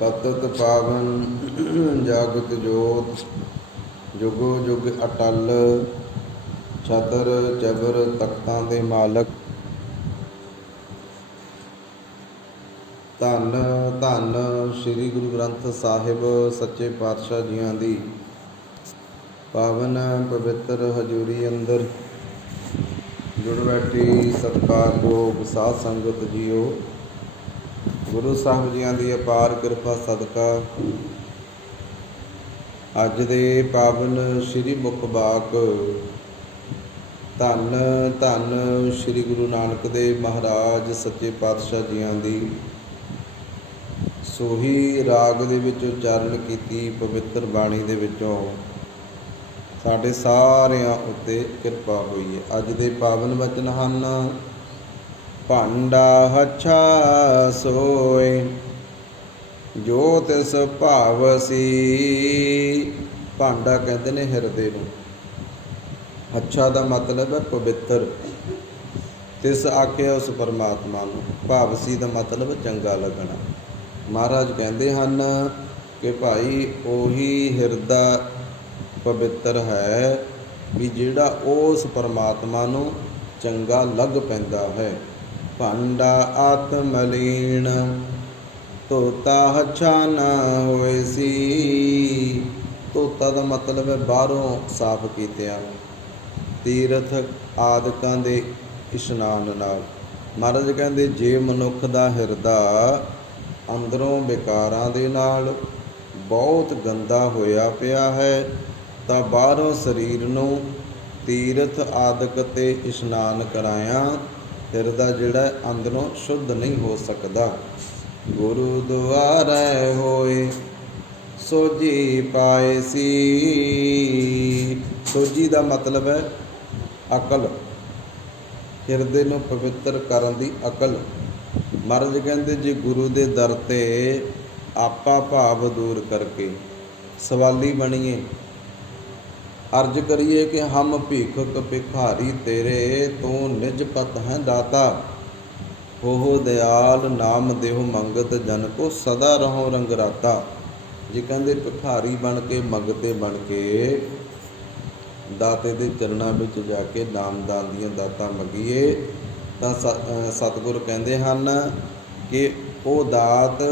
ਤਤਤ ਪਾਵਨ ਜਗਤ ਜੋਤ, ਜੁਗੋ ਜੁਗ ਅਟਲ, ਛਤਰ ਚਬਰ ਤਖਤਾਂ ਦੇ ਮਾਲਕ। ਧੰਨ ਧੰਨ ਸ੍ਰੀ ਗੁਰੂ ਗ੍ਰੰਥ ਸਾਹਿਬ ਸੱਚੇ ਪਾਤਸ਼ਾਹ ਜੀਆਂ ਦੀ। ਪਾਵਨ ਪਵਿੱਤਰ ਹਜ਼ੂਰੀ ਅੰਦਰ ਜੁੜ ਬੈਠੀ ਸਤਿਕਾਰਯੋਗ ਸਾਧ ਸੰਗਤ ਜੀਓ। ਗੁਰੂ ਸਾਹਿਬ ਜੀਆਂ ਦੀ ਅਪਾਰ ਕਿਰਪਾ ਸਦਕਾ। ਅੱਜ ਦੇ ਪਾਵਨ ਸ੍ਰੀ ਮੁਖ ਬਾਕ, ਧੰਨ ਧੰਨ ਸ੍ਰੀ ਗੁਰੂ ਨਾਨਕ ਦੇਵ ਮਹਾਰਾਜ ਸੱਚੇ ਪਾਤਸ਼ਾਹ ਜੀਆਂ ਦੀ। ਸੋਹੀ ਰਾਗ ਦੇ ਵਿੱਚ ਉਚਾਰਨ ਕੀਤੀ ਪਵਿੱਤਰ ਬਾਣੀ ਦੇ ਵਿੱਚੋਂ। ਸਾਡੇ ਸਾਰਿਆਂ ਉੱਤੇ ਕਿਰਪਾ ਹੋਈ ਹੈ। ਅੱਜ ਦੇ ਪਾਵਨ ਵਚਨ ਹਨ ਭਾਂਡਾ ਹੱਛਾ ਸੋਏ ਜੋ ਤਿਸ ਭਾਵਸੀ। ਭਾਂਡਾ ਕਹਿੰਦੇ ਨੇ ਹਿਰਦੇ ਨੂੰ। ਅੱਛਾ ਦਾ ਮਤਲਬ ਹੈ ਪਵਿੱਤਰ। ਤਿਸ ਆਖਿਆ ਉਸ ਪਰਮਾਤਮਾ ਨੂੰ। ਭਾਵਸੀ ਦਾ ਮਤਲਬ ਚੰਗਾ ਲੱਗਣਾ। ਮਹਾਰਾਜ ਕਹਿੰਦੇ ਹਨ ਕਿ ਭਾਈ ਉਹੀ ਹਿਰਦਾ ਪਵਿੱਤਰ ਹੈ ਵੀ ਜਿਹੜਾ ਉਸ ਪਰਮਾਤਮਾ ਨੂੰ ਚੰਗਾ ਲੱਗ ਪੈਂਦਾ ਹੈ। ਭਾਂਡਾ ਆਤਮ ਮਲੀਨ ਤੋਤਾ ਹੱਛਾ ਨਾ ਹੋਏ ਸੀ। ਤੋਤਾ ਦਾ ਮਤਲਬ ਹੈ ਬਾਹਰੋਂ ਸਾਫ਼ ਕੀਤਿਆਂ ਤੀਰਥ ਆਦਿਕਾਂ ਦੇ ਇਸ਼ਨਾਨ ਨਾਲ। ਮਹਾਰਾਜ ਕਹਿੰਦੇ, ਜੇ ਮਨੁੱਖ ਦਾ ਹਿਰਦਾ ਅੰਦਰੋਂ ਵਿਕਾਰਾਂ ਦੇ ਨਾਲ ਬਹੁਤ ਗੰਦਾ ਹੋਇਆ ਪਿਆ ਹੈ, ਤਾਂ ਬਾਹਰੋਂ ਸਰੀਰ ਨੂੰ ਤੀਰਥ ਆਦਿਕ ਤੇ ਇਸ਼ਨਾਨ ਕਰਾਇਆ ਹਿਰਦਾ ਜਿਹੜਾ ਅੰਦਰੋਂ ਸ਼ੁੱਧ ਨਹੀਂ ਹੋ ਸਕਦਾ। ਗੁਰੂ ਦੁਆਰੇ ਹੋਏ ਸੋਜੀ ਪਾਏ ਸੀ। ਸੋਜੀ ਦਾ ਮਤਲਬ ਹੈ ਅਕਲ। ਹਿਰਦੇ ਨੂੰ ਪਵਿੱਤਰ ਕਰਨ ਦੀ ਅਕਲ। ਮਹਾਰਾਜ ਕਹਿੰਦੇ, ਜੇ ਗੁਰੂ ਦੇ ਦਰ ਤੇ ਆਪਾ ਭਾਵ ਦੂਰ ਕਰਕੇ ਸਵਾਲੀ ਬਣੀਏ ਅਰਜ ਕਰੀਏ ਕਿ ਹਮ ਭੀਖਕ ਭਿਖਾਰੀ ਤੇਰੇ, ਤੋਂ ਨਿਜ ਪਤ ਹੈ ਦਾਤਾ। ਹੋ ਦਿਆਲ ਨਾਮ ਦੇਹੁ ਮੰਗਤ ਜਨ ਕੋ ਸਦਾ ਰਹੋ ਰੰਗ ਰਾਤਾ ਜੇ ਕਹਿੰਦੇ ਭਿਖਾਰੀ ਬਣ ਕੇ, ਮੰਗਤੇ ਬਣ ਕੇ, ਦਾਤੇ ਦੇ ਚਰਨਾਂ ਵਿੱਚ ਜਾ ਕੇ ਨਾਮਦਾਨ ਦੀਆਂ ਦਾਤਾਂ ਮੰਗੀਏ, ਤਾਂ ਸਤਿਗੁਰ ਕਹਿੰਦੇ ਹਨ ਕਿ ਉਹ ਦਾਤ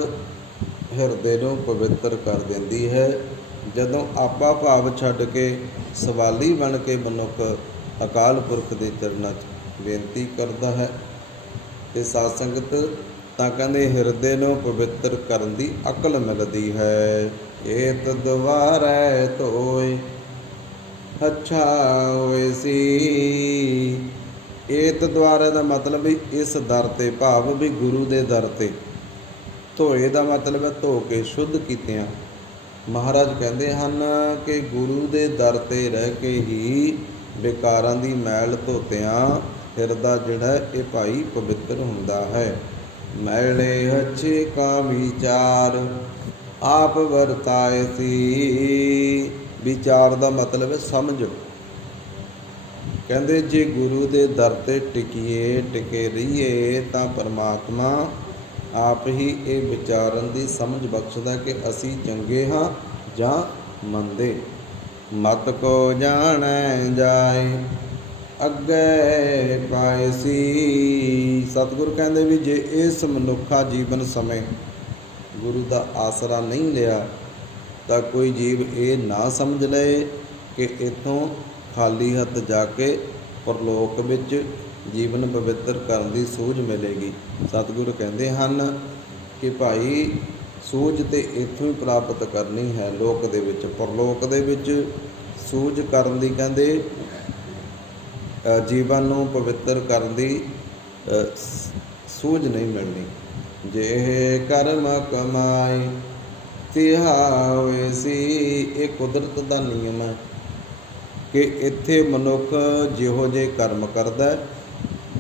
ਹਿਰਦੇ ਨੂੰ ਪਵਿੱਤਰ ਕਰ ਦਿੰਦੀ ਹੈ। ਜਦੋਂ ਆਪਾ ਭਾਵ ਛੱਡ ਕੇ ਸਵਾਲੀ ਬਣ ਕੇ ਮਨੁੱਖ ਅਕਾਲ ਪੁਰਖ ਦੇ ਚਰਨਾਂ 'ਚ ਬੇਨਤੀ ਕਰਦਾ ਹੈ ਤੇ ਸਾਧ ਸੰਗਤ ਤਾਂ ਕਹਿੰਦੇ ਹਿਰਦੇ ਨੂੰ ਪਵਿੱਤਰ ਕਰਨ ਦੀ ਅਕਲ ਮਿਲਦੀ ਹੈ। ਏਤ ਦੁਆਰੈ ਧੋਏ, ਅੱਛਾ ਹੋਏ ਸੀ। ਏਤ ਦੁਆਰੇ ਦਾ ਮਤਲਬ ਵੀ ਇਸ ਦਰ ਤੇ, ਭਾਵ ਵੀ ਗੁਰੂ ਦੇ ਦਰ ਤੇ। ਧੋਏ ਦਾ ਮਤਲਬ ਹੈ ਧੋ ਕੇ ਸ਼ੁੱਧ ਕੀਤਿਆਂ। ਮਹਾਰਾਜ ਕਹਿੰਦੇ ਹਨ ਕਿ ਗੁਰੂ ਦੇ ਦਰ ਤੇ ਰਹਿ ਕੇ ਹੀ ਵਿਕਾਰਾਂ ਦੀ ਮੈਲ ਧੋਤਿਆਂ ਹਿਰਦਾ ਜਿਹੜਾ ਇਹ ਭਾਈ ਪਵਿੱਤਰ ਹੁੰਦਾ ਹੈ। ਮੈਲੇ ਅੱਛੇ ਕਾ ਵਿਚਾਰ ਆਪ ਵਰਤਾਏ ਸੀ। ਵਿਚਾਰ ਦਾ ਮਤਲਬ ਹੈ ਸਮਝੋ। ਕਹਿੰਦੇ ਜੇ ਗੁਰੂ ਦੇ ਦਰ ਤੇ ਟਿਕੀਏ, ਟਿਕੇ ਰਹੀਏ ਤਾਂ ਪਰਮਾਤਮਾ ਆਪ ਹੀ ਇਹ ਵਿਚਾਰਨ ਦੀ ਸਮਝ ਬਖਸ਼ਦਾ ਕਿ ਅਸੀਂ ਚੰਗੇ ਹਾਂ ਜਾਂ ਮੰਦੇ। ਮਤ ਕੋ ਜਾਣੈ ਜਾਏ, ਅੱਗੇ ਪਾਏ ਸੀ। ਸਤਿਗੁਰ ਕਹਿੰਦੇ ਵੀ ਜੇ ਇਸ ਮਨੁੱਖਾ ਜੀਵਨ ਸਮੇਂ ਗੁਰੂ ਦਾ ਆਸਰਾ ਨਹੀਂ ਲਿਆ, ਤਾਂ ਕੋਈ ਜੀਵ ਇਹ ਨਾ ਸਮਝ ਲਏ ਕਿ ਇਥੋਂ ਖਾਲੀ ਹੱਥ ਜਾ ਕੇ ਪਰਲੋਕ ਵਿੱਚ ਜੀਵਨ ਪਵਿੱਤਰ ਕਰਨ ਦੀ ਸੂਝ ਮਿਲੇਗੀ। ਸਤਿਗੁਰੂ ਕਹਿੰਦੇ ਹਨ ਕਿ ਭਾਈ, ਸੂਝ ਤੇ ਇਥੋਂ ਹੀ ਪ੍ਰਾਪਤ ਕਰਨੀ ਹੈ। ਲੋਕ ਦੇ ਵਿੱਚ, ਪਰਲੋਕ ਦੇ ਵਿੱਚ ਸੂਝ ਕਰਨ ਦੀ ਕਹਿੰਦੇ ਜੀਵਨ ਨੂੰ ਪਵਿੱਤਰ ਕਰਨ ਦੀ ਸੂਝ ਨਹੀਂ ਮਿਲਣੀ। ਜੇ ਕਰਮ ਕਮਾਏ ਤਿਹਾ ਹੋਏ ਸੀ, ਇਹ ਕੁਦਰਤ ਦਾ ਨਿਯਮ ਹੈ ਕਿ ਇੱਥੇ ਮਨੁੱਖ ਜਿਹੋ ਜੇ ਕਰਮ ਕਰਦਾ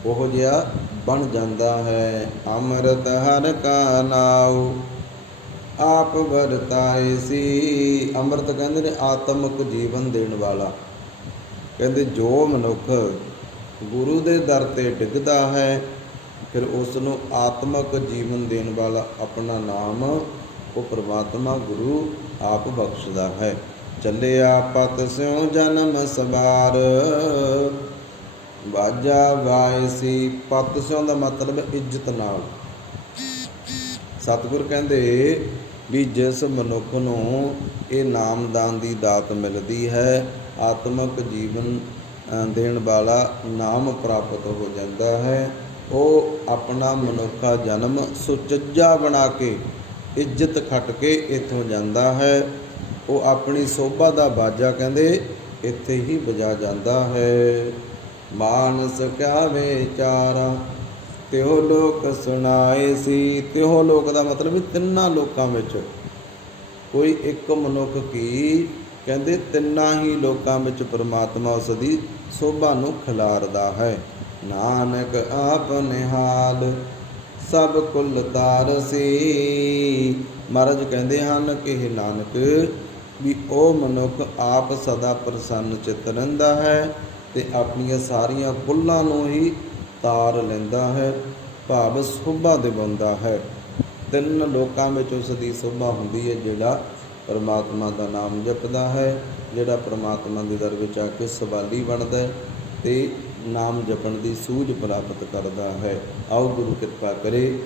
ਉਹ ਜਿਹਾ ਬਣ ਜਾਂਦਾ ਹੈ। ਅੰਮ੍ਰਿਤ ਹਰ ਕਾ ਨਾਉ, ਆਪ ਵਰਤਾਏ ਸੀ। ਅੰਮ੍ਰਿਤ ਕਹਿੰਦੇ ਨੇ ਆਤਮਿਕ ਜੀਵਨ ਦੇਣ ਵਾਲਾ। ਕਹਿੰਦੇ ਜੋ ਮਨੁੱਖ ਗੁਰੂ ਦੇ ਦਰ ਤੇ ਡਿੱਗਦਾ ਹੈ, ਫਿਰ ਉਸ ਨੂੰ ਆਤਮਿਕ ਜੀਵਨ ਦੇਣ ਵਾਲਾ ਆਪਣਾ ਨਾਮ ਉਹ ਪ੍ਰਮਾਤਮਾ ਗੁਰੂ ਆਪ ਬਖਸ਼ਦਾ ਹੈ। ਚੱਲਿਆ ਪਤ ਸਿਉ ਜਨਮ ਸਵਾਰ ਬਾਜਾ ਵਾਇਸੀ ਪਤ ਸਿਉ ਦਾ ਮਤਲਬ ਇੱਜ਼ਤ ਨਾਲ। ਸਤਿਗੁਰ ਕਹਿੰਦੇ, ਵੀ ਜਿਸ ਮਨੁੱਖ ਨੂੰ ਇਹ ਨਾਮਦਾਨ ਦੀ ਦਾਤ ਮਿਲਦੀ ਹੈ, ਆਤਮਿਕ ਜੀਵਨ ਦੇਣ ਵਾਲਾ ਨਾਮ ਪ੍ਰਾਪਤ ਹੋ ਜਾਂਦਾ ਹੈ। ਉਹ ਆਪਣਾ ਮਨੁੱਖਾ ਜਨਮ ਸੁਚੱਜਾ ਬਣਾ ਕੇ, ਇੱਜ਼ਤ ਖੱਟ ਕੇ ਇੱਥੋਂ ਜਾਂਦਾ ਹੈ। ਉਹ ਆਪਣੀ ਸੋਭਾ ਦਾ ਬਾਜਾ ਕਹਿੰਦੇ, ਇੱਥੇ ਹੀ ਵਜਾ ਜਾਂਦਾ ਹੈ। ਮਾਨਸ ਕਿਆ ਵਿਚਾਰਾ ਤਿਉ ਲੋਕ ਸੁਣਾਏ ਸੀ। ਤਿਉ ਲੋਕ ਦਾ ਮਤਲਬ ਵੀ ਤਿੰਨਾਂ ਲੋਕਾਂ ਵਿੱਚ। ਕੋਈ ਇੱਕ ਮਨੁੱਖ ਕੀ ਕਹਿੰਦੇ ਤਿੰਨਾਂ ਹੀ ਲੋਕਾਂ ਵਿੱਚ ਪ੍ਰਮਾਤਮਾ ਉਸ ਦੀ ਸੋਭਾ ਨੂੰ ਖਿਲਾਰਦਾ ਹੈ। ਨਾਨਕ ਆਪ ਨਿਹਾਲ, ਸਭ ਕੁਲ ਤਾਰਸੀ ਮਹਾਰਾਜ ਕਹਿੰਦੇ ਹਨ ਕਿ ਇਹ ਨਾਨਕ, ਵੀ ਉਹ ਮਨੁੱਖ ਆਪ ਸਦਾ ਪ੍ਰਸੰਨ ਚਿਤ ਰਹਿੰਦਾ ਹੈ। ਤੇ ਆਪਣੀਆਂ ਸਾਰੀਆਂ ਕੁੱਲਾਂ ਨੂੰ ਹੀ ਤਾਰ ਲੈਂਦਾ ਹੈ, ਭਾਵ ਸੋਭਾ ਦਿਵਾਉਂਦਾ ਹੈ। ਤਿੰਨ ਲੋਕਾਂ ਵਿੱਚ ਉਸ ਦੀ ਸੋਭਾ ਹੁੰਦੀ ਹੈ, ਜਿਹੜਾ ਪਰਮਾਤਮਾ ਦਾ ਨਾਮ ਜਪਦਾ ਹੈ, ਜਿਹੜਾ ਪਰਮਾਤਮਾ ਦੇ ਦਰ ਵਿੱਚ ਆ ਕੇ ਸਵਾਲੀ ਬਣਦਾ ਹੈ ਤੇ ਨਾਮ ਜਪਣ ਦੀ ਸੂਝ ਪ੍ਰਾਪਤ ਕਰਦਾ ਹੈ। ਆਓ ਗੁਰੂ ਕਿਰਪਾ ਕਰੇ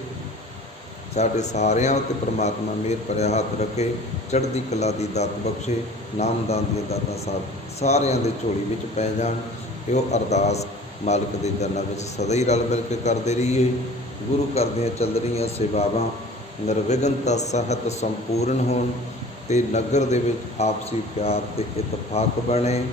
ਸਾਡੇ ਸਾਰਿਆਂ ਉੱਤੇ ਪ੍ਰਮਾਤਮਾ ਮਿਹਰ ਭਰਿਆ ਹੱਥ ਰੱਖੇ, ਚੜ੍ਹਦੀ ਕਲਾ ਦੀ ਦਾਤ ਬਖਸ਼ੇ, ਨਾਮਦਾਨ ਦੀਆਂ ਦਾਤਾਂ ਸਾਹਿਬ ਸਾਰਿਆਂ ਦੇ ਝੋਲੀ ਵਿੱਚ ਪੈ ਜਾਣ, ਤੇ ਉਹ ਅਰਦਾਸ ਮਾਲਕ ਦੇ ਦਰਨਾਂ ਵਿੱਚ ਸਦਾ ਹੀ ਰਲ ਮਿਲ ਕੇ ਕਰਦੇ ਰਹੀਏ। ਗੁਰੂ ਕਰਦਿਆਂ ਚੱਲ ਰਹੀਆਂ ਸੇਵਾਵਾਂ ਨਿਰਵਿਘਨਤਾ, ਸਹਿਤ ਸੰਪੂਰਨ ਹੋਣ, ਤੇ ਨਗਰ ਦੇ ਵਿੱਚ ਆਪਸੀ ਪਿਆਰ ਤੇ ਇਤਫਾਕ ਬਣੇ।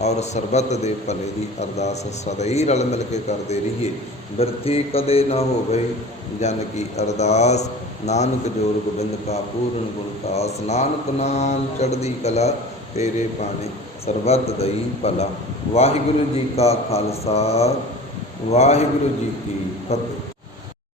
ਔਰ ਸਰਬੱਤ ਦੇ ਭਲੇ ਦੀ ਅਰਦਾਸ ਸਦਾ ਹੀ ਰਲ ਮਿਲ ਕੇ ਕਰਦੇ ਰਹੀਏ। ਬਿਰਥੀ ਕਦੇ ਨਾ ਹੋਵੇ ਜਨ ਕੀ ਅਰਦਾਸ। ਨਾਨਕ ਜੋਰ ਗੋਬਿੰਦ ਕਾ ਪੂਰਨ ਗੁਣ ਕਾਸ। ਨਾਨਕ ਨਾਮ ਚੜ੍ਹਦੀ ਕਲਾ ਤੇਰੇ ਬਾਣੇ ਸਰਬੱਤ ਦਈ ਭਲਾ। ਵਾਹਿਗੁਰੂ ਜੀ ਕਾ ਖਾਲਸਾ। ਵਾਹਿਗੁਰੂ ਜੀ ਕੀ ਫਤਿਹ।